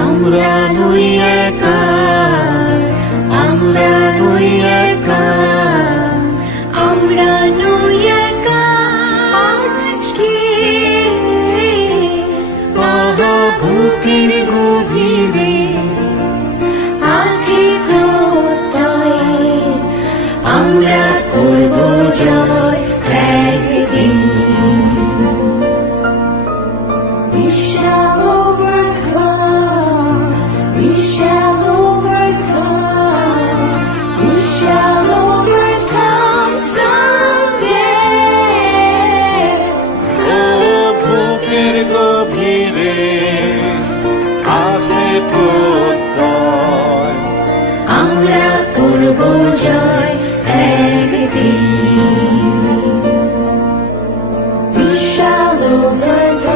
আমরা নই একা আমরা নই একা আমরা নই একা আজকে আহা বুকে আছে প্রত্যয় আমরা করব জয় একদিন We shall.